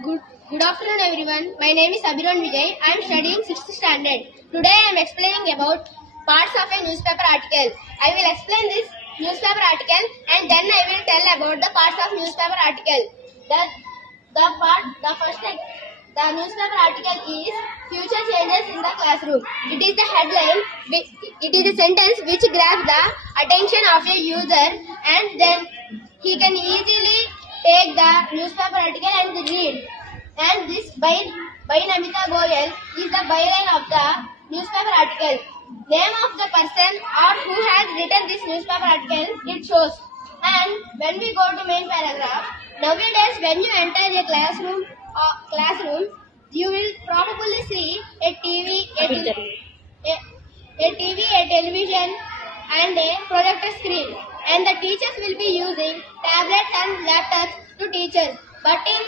Good, good afternoon everyone. My name is Abhiran Vijay. I am studying 6th standard. Today I am explaining about parts of a newspaper article. I will explain this newspaper article and then I will tell about the parts of newspaper article. The newspaper article is Future Changes in the Classroom. It is the headline. It is a sentence which grabs the attention of a user and then he can easily take the newspaper article and read. And this by Namita Goyal is the byline of the newspaper article. Name of the person or who has written this newspaper article it shows. And when we go to main paragraph, nowadays when you enter a classroom, you will probably see a TV, a television, and a projector screen. And the teachers will be using tablets and laptops to teach us. But in